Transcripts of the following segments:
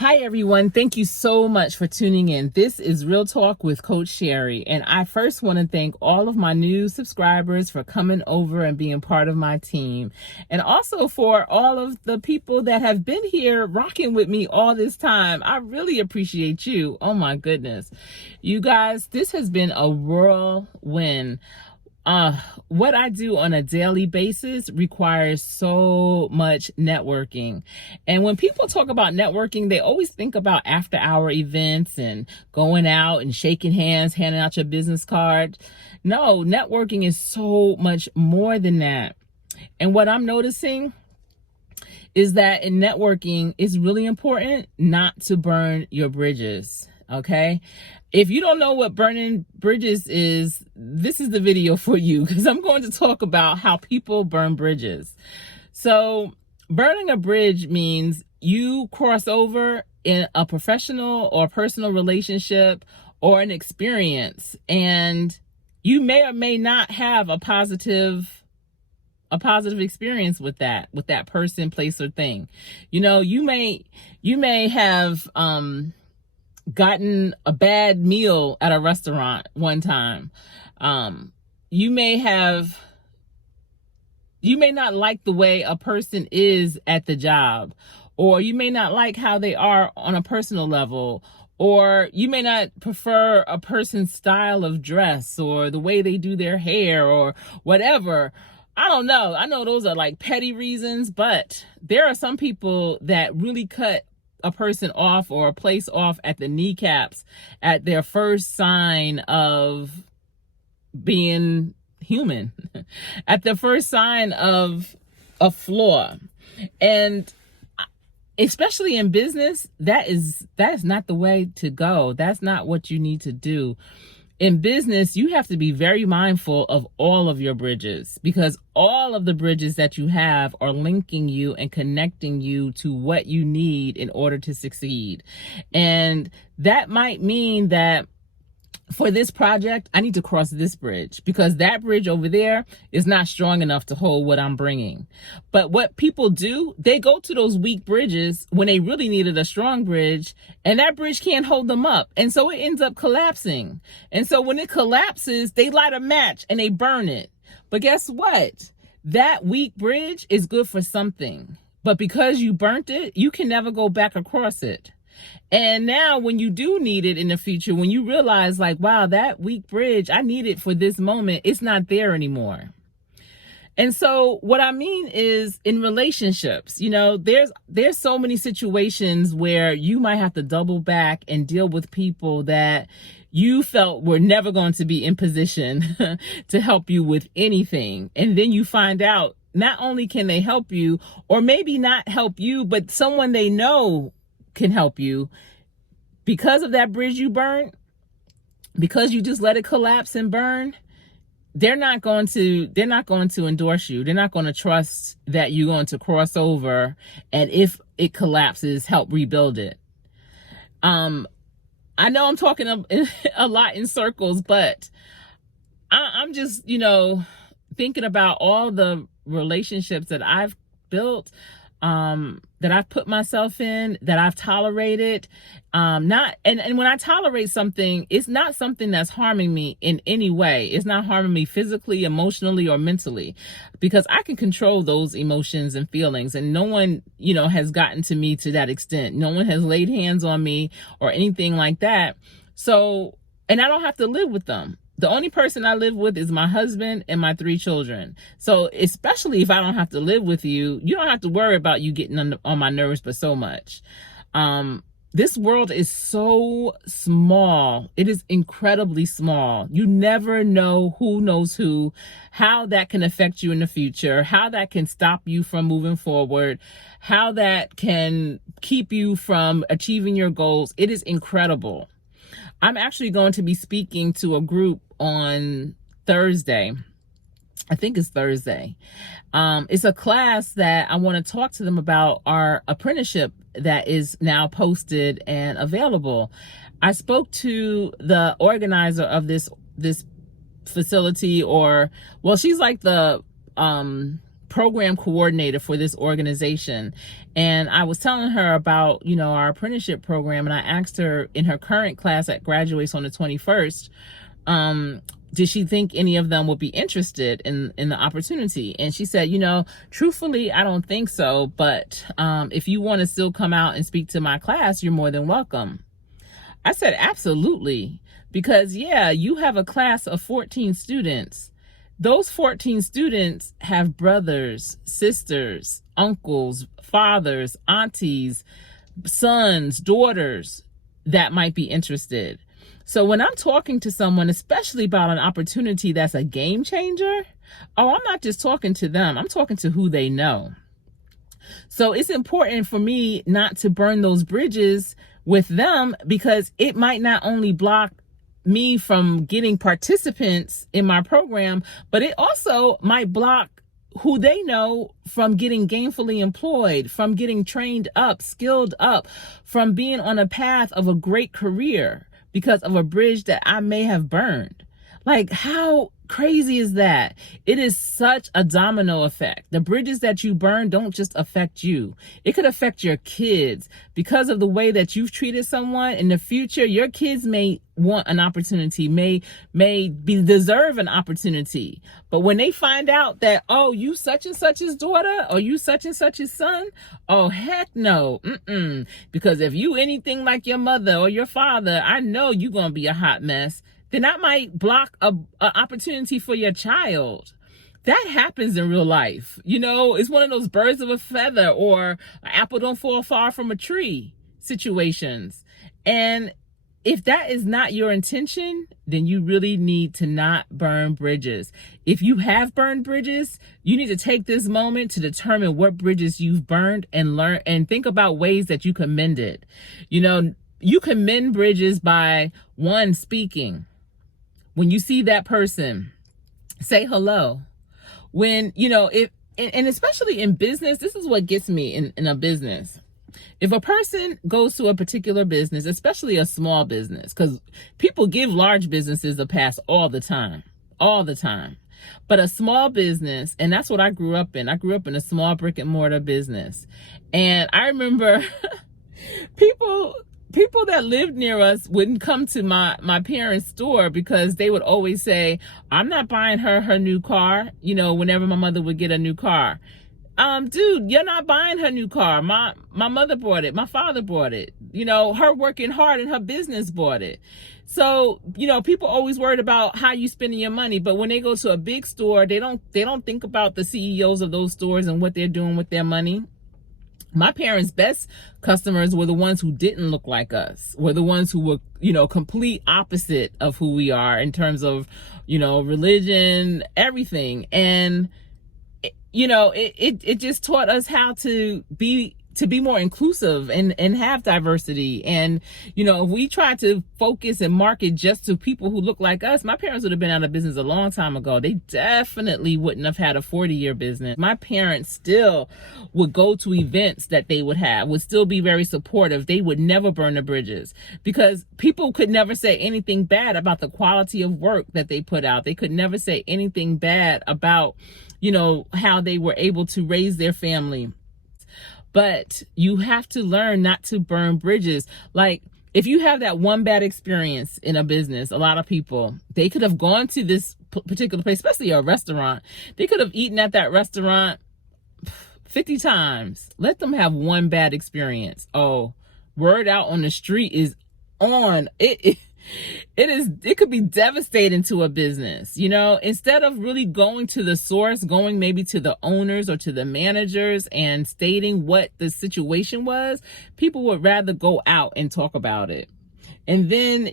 Hi, everyone. Thank you so much for tuning in. This is Real Talk with Coach Sherri. And I first want to thank all of my new subscribers for coming over and being part of my team. And also for all of the people that have been here rocking with me all this time. I really appreciate you. Oh my goodness. You guys, this has been a whirlwind. What I do on a daily basis requires so much networking. And when people talk about networking, they always think about after hour events and going out and shaking hands, handing out your business card. No, networking is so much more than that. And what I'm noticing is that in networking, it's really important not to burn your bridges. Okay. If you don't know what burning bridges is, this is the video for you, because I'm going to talk about how people burn bridges. So burning a bridge means you cross over in a professional or personal relationship or an experience, and you may or may not have a positive experience with that person, place, or thing. You know, you may have gotten a bad meal at a restaurant one time. You may not like the way a person is at the job, or you may not like how they are on a personal level, or you may not prefer a person's style of dress or the way they do their hair or whatever. I don't know. I know those are like petty reasons, but there are some people that really cut a person off or a place off at the kneecaps at their first sign of being human, at the first sign of a flaw. And especially in business, that is not the way to go. That's not what you need to do. In business, you have to be very mindful of all of your bridges, because all of the bridges that you have are linking you and connecting you to what you need in order to succeed. And that might mean that for this project, I need to cross this bridge because that bridge over there is not strong enough to hold what I'm bringing. But what people do, they go to those weak bridges when they really needed a strong bridge, and that bridge can't hold them up. And so it ends up collapsing. And so when it collapses, they light a match and they burn it. But guess what? That weak bridge is good for something. But because you burnt it, you can never go back across it. And now when you do need it in the future, when you realize like, wow, that weak bridge, I need it for this moment, it's not there anymore. And so what I mean is in relationships, you know, there's so many situations where you might have to double back and deal with people that you felt were never going to be in position to help you with anything. And then you find out not only can they help you, or maybe not help you, but someone they know can help you because of that bridge you burned, because you just let it collapse and burn. They're not going to endorse you. They're not going to trust that you're going to cross over and if it collapses, help rebuild it. I know I'm talking a lot in circles, but I'm just, thinking about all the relationships that I've built, that I've put myself in, that I've tolerated. And when I tolerate something, it's not something that's harming me in any way. It's not harming me physically, emotionally, or mentally, because I can control those emotions and feelings. And no one, has gotten to me to that extent. No one has laid hands on me or anything like that. So, and I don't have to live with them. The only person I live with is my husband and my 3 children. So especially if I don't have to live with you, you don't have to worry about you getting on my nerves, but so much. This world is so small. It is incredibly small. You never know who knows who, how that can affect you in the future, how that can stop you from moving forward, how that can keep you from achieving your goals. It is incredible. I'm actually going to be speaking to a group on Thursday. I think it's Thursday. It's a class that I want to talk to them about our apprenticeship that is now posted and available. I spoke to the organizer of this facility, she's like the program coordinator for this organization. And I was telling her about, our apprenticeship program. And I asked her, in her current class that graduates on the 21st, did she think any of them would be interested in the opportunity? And she said, truthfully, I don't think so. But if you want to still come out and speak to my class, you're more than welcome. I said, absolutely. Because, you have a class of 14 students. Those 14 students have brothers, sisters, uncles, fathers, aunties, sons, daughters that might be interested. So when I'm talking to someone, especially about an opportunity that's a game changer, I'm not just talking to them. I'm talking to who they know. So it's important for me not to burn those bridges with them, because it might not only block me from getting participants in my program, but it also might block who they know from getting gainfully employed, from getting trained up, skilled up, from being on a path of a great career because of a bridge that I may have burned. Like, how crazy is that? It is such a domino effect. The bridges that you burn don't just affect you. It could affect your kids because of the way that you've treated someone. In the future, your kids may want an opportunity, may deserve an opportunity. But when they find out that, you such and such's daughter, or you such and such's son, heck no. Because if you anything like your mother or your father, I know you're going to be a hot mess. Then that might block an opportunity for your child. That happens in real life. It's one of those birds of a feather, or an apple don't fall far from a tree situations. And if that is not your intention, then you really need to not burn bridges. If you have burned bridges, you need to take this moment to determine what bridges you've burned and learn and think about ways that you can mend it. You can mend bridges by, one, speaking. When you see that person, say hello. When, and especially in business, this is what gets me in a business. If a person goes to a particular business, especially a small business, because people give large businesses a pass all the time. But a small business, and that's what I grew up in. I grew up in a small brick and mortar business. And I remember people that lived near us wouldn't come to my parents' store because they would always say, I'm not buying her new car, whenever my mother would get a new car. Dude, you're not buying her new car. My mother bought it. My father bought it. Her working hard in her business bought it. So, people always worried about how you spending your money. But when they go to a big store, they don't think about the CEOs of those stores and what they're doing with their money. My parents' best customers were the ones who didn't look like us, were the ones who were, complete opposite of who we are in terms of, religion, everything. And, it just taught us how to be more inclusive and have diversity. And, if we tried to focus and market just to people who look like us, my parents would have been out of business a long time ago. They definitely wouldn't have had a 40-year business. My parents still would go to events that they would still be very supportive. They would never burn the bridges because people could never say anything bad about the quality of work that they put out. They could never say anything bad about, how they were able to raise their family. But you have to learn not to burn bridges. Like, if you have that one bad experience in a business, a lot of people, they could have gone to this particular place, especially a restaurant. They could have eaten at that restaurant 50 times. Let them have one bad experience. Word out on the street is on. It could be devastating to a business, instead of really going to the source, going maybe to the owners or to the managers and stating what the situation was. People would rather go out and talk about it. And then,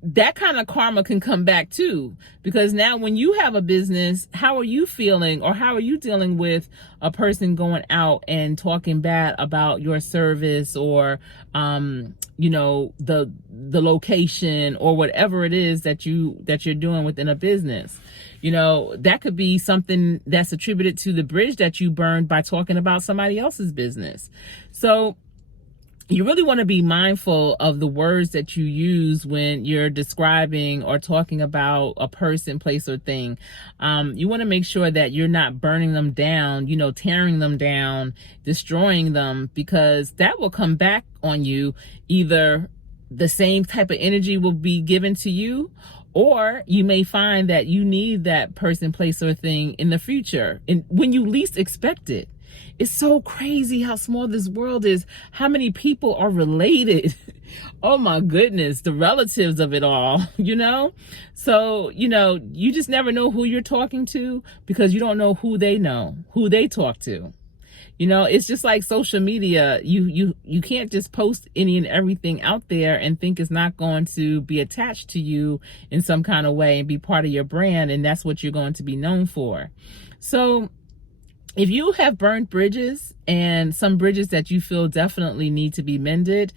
that kind of karma can come back too, because now when you have a business, how are you feeling, or how are you dealing with a person going out and talking bad about your service, or the location, or whatever it is that you're doing within a business? That could be something that's attributed to the bridge that you burned by talking about somebody else's business. So you really want to be mindful of the words that you use when you're describing or talking about a person, place, or thing. You want to make sure that you're not burning them down, tearing them down, destroying them, because that will come back on you. Either the same type of energy will be given to you, or you may find that you need that person, place, or thing in the future, and when you least expect it. It's so crazy how small this world is, how many people are related. Oh my goodness, the relatives of it all, So, you just never know who you're talking to, because you don't know, who they talk to. It's just like social media. You can't just post any and everything out there and think it's not going to be attached to you in some kind of way and be part of your brand, and that's what you're going to be known for. So if you have burnt bridges, and some bridges that you feel definitely need to be mended,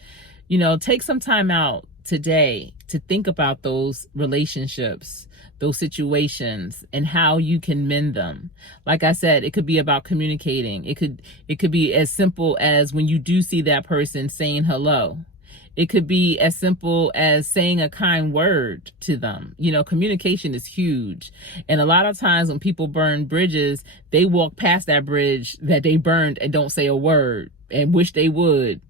take some time out today to think about those relationships, those situations, and how you can mend them. Like I said, it could be about communicating. It could be as simple as, when you do see that person, saying hello. It could be as simple as saying a kind word to them. Communication is huge. And a lot of times when people burn bridges, they walk past that bridge that they burned and don't say a word, and wish they would,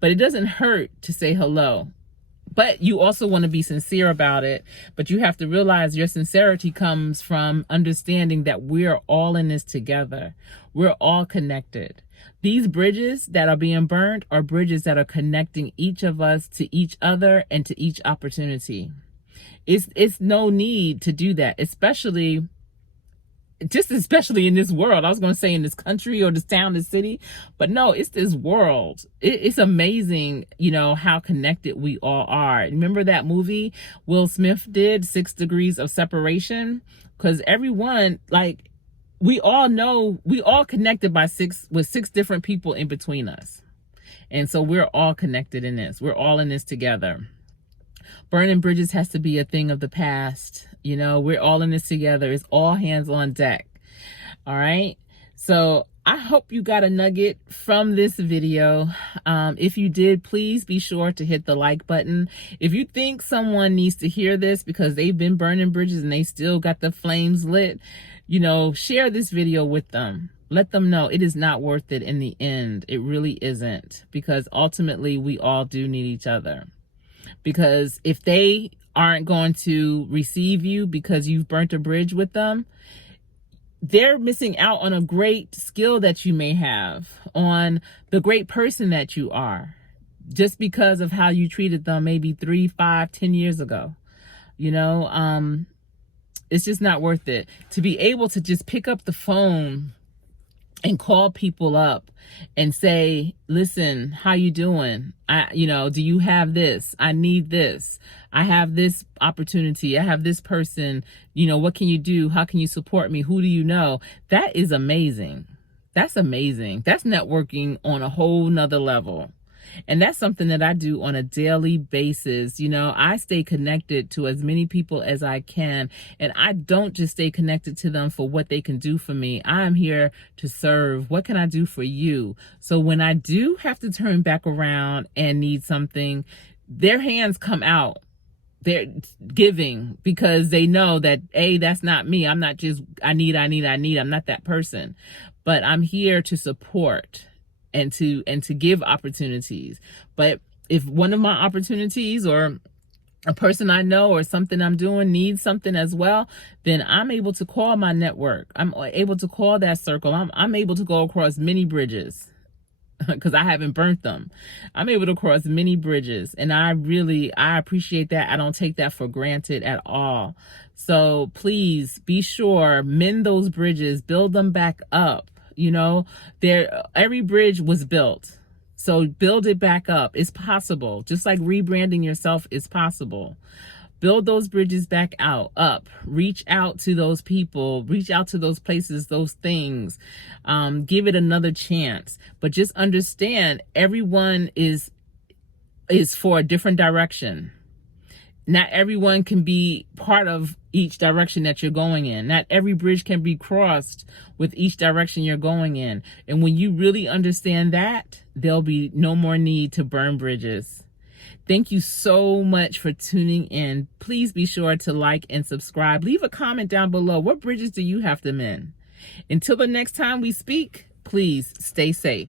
but it doesn't hurt to say hello. But you also want to be sincere about it. But you have to realize your sincerity comes from understanding that we're all in this together. We're all connected. These bridges that are being burned are bridges that are connecting each of us to each other and to each opportunity. It's no need to do that, especially in this world. I was going to say in this country or this town, this city, but no, it's this world. It's amazing, how connected we all are. Remember that movie Will Smith did, 6 Degrees of Separation? Because everyone, we all know, we all connected with six different people in between us. And so we're all connected in this. We're all in this together. Burning bridges has to be a thing of the past. We're all in this together. It's all hands on deck. All right. So I hope you got a nugget from this video. If you did, please be sure to hit the like button. If you think someone needs to hear this because they've been burning bridges and they still got the flames lit, share this video with them. Let them know it is not worth it in the end. It really isn't, because ultimately we all do need each other. Because if they aren't going to receive you because you've burnt a bridge with them, they're missing out on a great skill that you may have, on the great person that you are, just because of how you treated them maybe 3, 5, 10 years ago. It's just not worth it. To be able to just pick up the phone and call people up and say, listen, how you doing? Do you have this? I need this. I have this opportunity. I have this person. What can you do? How can you support me? Who do you know? That is amazing. That's amazing. That's networking on a whole nother level. And that's something that I do on a daily basis. I stay connected to as many people as I can. And I don't just stay connected to them for what they can do for me. I'm here to serve. What can I do for you? So when I do have to turn back around and need something, their hands come out. They're giving, because they know that, that's not me. I'm not just, I need. I'm not that person. But I'm here to support and to give opportunities. But if one of my opportunities or a person I know or something I'm doing needs something as well, then I'm able to call my network. I'm able to call that circle. I'm able to go across many bridges, because I haven't burnt them. I'm able to cross many bridges, and I appreciate that. I don't take that for granted at all. So please be sure, mend those bridges, build them back up. Every bridge was built. So build it back up. It's possible. Just like rebranding yourself is possible. Build those bridges back up. Reach out to those people. Reach out to those places, those things. Give it another chance. But just understand, everyone is for a different direction. Not everyone can be part of each direction that you're going in. Not every bridge can be crossed with each direction you're going in. And when you really understand that, there'll be no more need to burn bridges. Thank you so much for tuning in. Please be sure to like and subscribe. Leave a comment down below. What bridges do you have to mend? Until the next time we speak, please stay safe.